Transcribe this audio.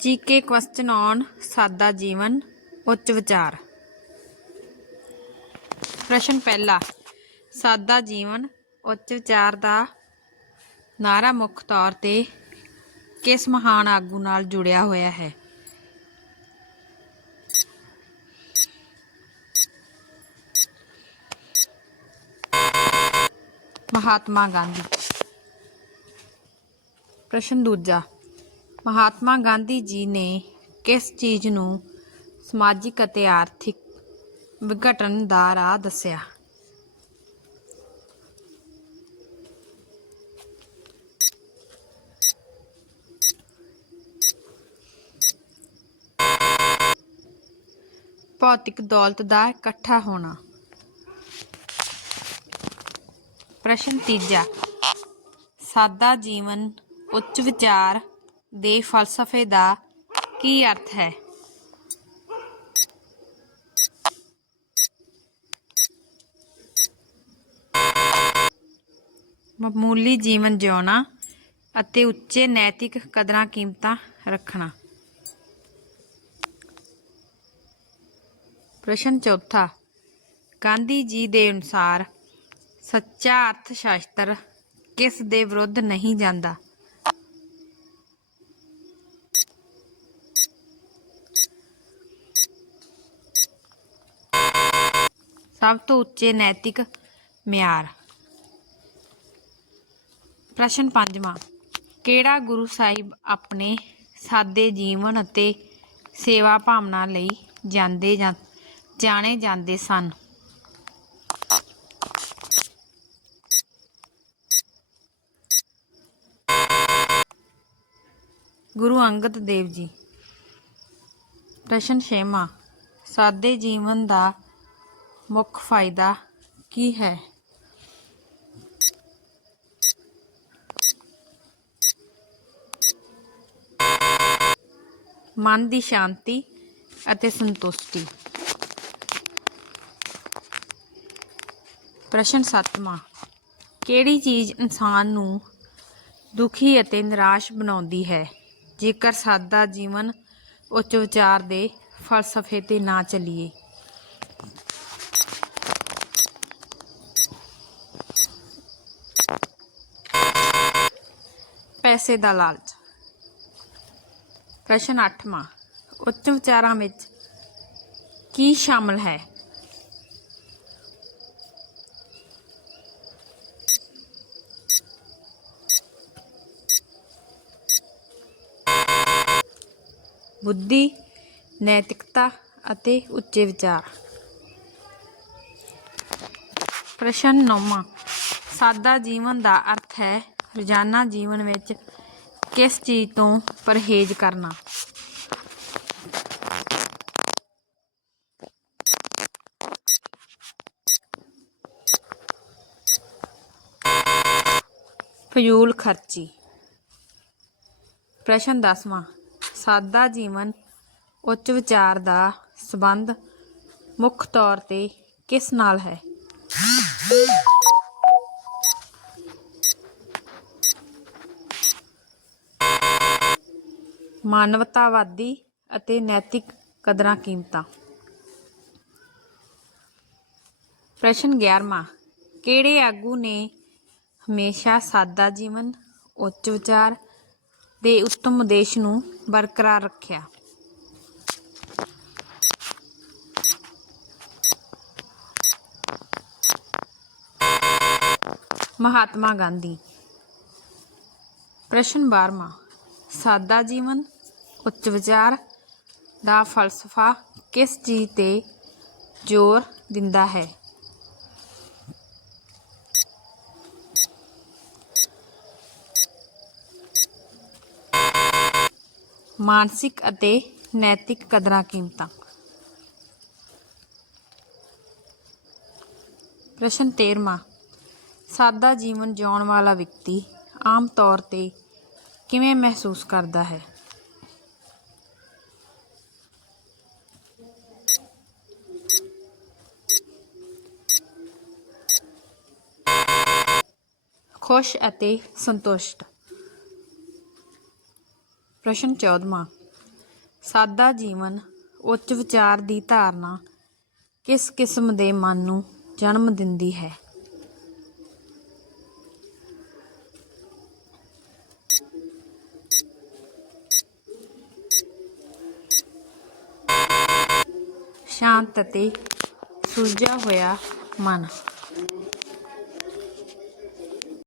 GK question on ਸਾਦਾ ਜੀਵਨ, ਉੱਚ ਵਿਚਾਰ। ਪ੍ਰਸ਼ਨ ਪਹਿਲਾ, ਸਾਦਾ ਜੀਵਨ, ਉੱਚ ਵਿਚਾਰ ਦਾ ਨਾਰਾ ਮੁੱਖ ਤੌਰ ਤੇ ਕਿਸ ਮਹਾਨ ਆਗੂ ਨਾਲ ਜੁੜਿਆ ਹੋਇਆ ਹੈ? ਮਹਾਤਮਾ ਗਾਂਧੀ। ਪ੍ਰਸ਼ਨ ਦੂਜਾ ਮਹਾਤਮਾ ਗਾਂਧੀ ਜੀ ਨੇ ਕਿਸ ਚੀਜ਼ ਨੂੰ ਸਮਾਜਿਕ ਅਤੇ ਆਰਥਿਕ ਵਿਘਟਨ ਦਾ ਰਾਹ ਦੱਸਿਆ? ਭੌਤਿਕ ਦੌਲਤ ਦਾ ਇਕੱਠਾ ਹੋਣਾ। ਪ੍ਰਸ਼ਨ ਤੀਜਾ। ਸਾਦਾ ਜੀਵਨ ਉੱਚ ਵਿਚਾਰ ਦੇ ਫਲਸਫੇ ਦਾ ਕੀ ਅਰਥ ਹੈ? ਮਾਮੂਲੀ ਜੀਵਨ ਜਿਉਣਾ ਅਤੇ ਉੱਚੇ ਨੈਤਿਕ ਕਦਰਾਂ ਕੀਮਤਾਂ ਰੱਖਣਾ। ਪ੍ਰਸ਼ਨ ਚੌਥਾ, ਗਾਂਧੀ ਜੀ ਦੇ ਅਨੁਸਾਰ ਸੱਚਾ ਅਰਥ ਸ਼ਾਸਤਰ ਕਿਸ ਦੇ ਵਿਰੁੱਧ ਨਹੀਂ ਜਾਂਦਾ? ਸਭ ਤੋਂ ਉੱਚੇ ਨੈਤਿਕ ਮਿਆਰ। ਪ੍ਰਸ਼ਨ ਪੰਜਵਾਂ, ਕਿਹੜਾ ਗੁਰੂ ਸਾਹਿਬ ਆਪਣੇ ਸਾਦੇ ਜੀਵਨ ਅਤੇ ਸੇਵਾ ਭਾਵਨਾ ਲਈ ਜਾਂਦੇ ਜਾਣੇ ਜਾਂਦੇ ਸਨ? ਗੁਰੂ ਅੰਗਦ ਦੇਵ ਜੀ। ਪ੍ਰਸ਼ਨ ਛੇਵਾਂ, ਸਾਦੇ ਜੀਵਨ ਦਾ ਮੁੱਖ ਫਾਇਦਾ ਕੀ ਹੈ? ਮਨ ਦੀ ਸ਼ਾਂਤੀ ਅਤੇ ਸੰਤੁਸ਼ਟੀ। ਪ੍ਰਸ਼ਨ ਸੱਤਵਾਂ, ਕਿਹੜੀ ਚੀਜ਼ ਇਨਸਾਨ ਨੂੰ ਦੁਖੀ ਅਤੇ ਨਿਰਾਸ਼ ਬਣਾਉਂਦੀ ਹੈ? ਜੇਕਰ ਸਾਦਾ ਜੀਵਨ ਉੱਚ ਵਿਚਾਰ ਦੇ ਫਲਸਫੇ ਤੇ ਨਾ ਚੱਲੀਏ ਪੈਸੇ ਦਾ ਲਾਲਚ। ਪ੍ਰਸ਼ਨ 8ਵਾਂ ਉੱਚ ਵਿਚਾਰਾਂ ਵਿੱਚ ਕੀ ਸ਼ਾਮਲ ਹੈ? ਬੁੱਧੀ, ਨੈਤਿਕਤਾ ਅਤੇ ਉੱਚੇ ਵਿਚਾਰ। ਪ੍ਰਸ਼ਨ 9ਵਾਂ ਸਾਦਾ ਜੀਵਨ ਦਾ ਅਰਥ ਹੈ ਰੋਜ਼ਾਨਾ ਜੀਵਨ ਵਿੱਚ ਕਿਸ ਚੀਜ਼ ਤੋਂ ਪਰਹੇਜ਼ ਕਰਨਾ? ਫਜ਼ੂਲ ਖਰਚੀ। ਪ੍ਰਸ਼ਨ 10ਵਾਂ ਸਾਦਾ ਜੀਵਨ ਉੱਚ ਵਿਚਾਰ ਦਾ ਸੰਬੰਧ ਮੁੱਖ ਤੌਰ ਤੇ ਕਿਸ ਨਾਲ ਹੈ? ਮਾਨਵਤਾਵਾਦੀ ਅਤੇ ਨੈਤਿਕ ਕਦਰਾਂ ਕੀਮਤਾਂ। ਪ੍ਰਸ਼ਨ 11ਵਾਂ ਕਿਹੜੇ ਆਗੂ ਨੇ ਹਮੇਸ਼ਾ ਸਾਦਾ ਜੀਵਨ, ਉੱਚ ਵਿਚਾਰ ਦੇ ਉੱਤਮ ਉਦੇਸ਼ ਨੂੰ ਬਰਕਰਾਰ ਰੱਖਿਆ? ਮਹਾਤਮਾ ਗਾਂਧੀ। ਪ੍ਰਸ਼ਨ 12ਵਾਂ ਸਾਦਾ ਜੀਵਨ ਉੱਚ ਵਿਚਾਰ ਦਾ ਫਲਸਫਾ ਕਿਸ ਚੀਜ਼ ਤੇ ਜ਼ੋਰ ਦਿੰਦਾ ਹੈ? ਮਾਨਸਿਕ ਅਤੇ ਨੈਤਿਕ ਕਦਰਾਂ ਕੀਮਤਾਂ। ਪ੍ਰਸ਼ਨ 13ਵਾਂ ਸਾਦਾ ਜੀਵਨ ਜਿਉਣ ਵਾਲਾ ਵਿਅਕਤੀ ਆਮ ਤੌਰ ਤੇ ਕਿਵੇਂ ਮਹਿਸੂਸ ਕਰਦਾ ਹੈ? ਖੁਸ਼ ਅਤੇ ਸੰਤੁਸ਼ਟ। ਪ੍ਰਸ਼ਨ 14ਵਾਂ ਸਾਦਾ ਜੀਵਨ ਉੱਚ ਵਿਚਾਰ ਦੀ ਧਾਰਨਾ ਕਿਸ ਕਿਸਮ ਦੇ ਮਨ ਨੂੰ ਜਨਮ ਦਿੰਦੀ ਹੈ? ਸ਼ਾਂਤ ਅਤੇ ਸੁਲਝਿਆ ਹੋਇਆ ਮਨ।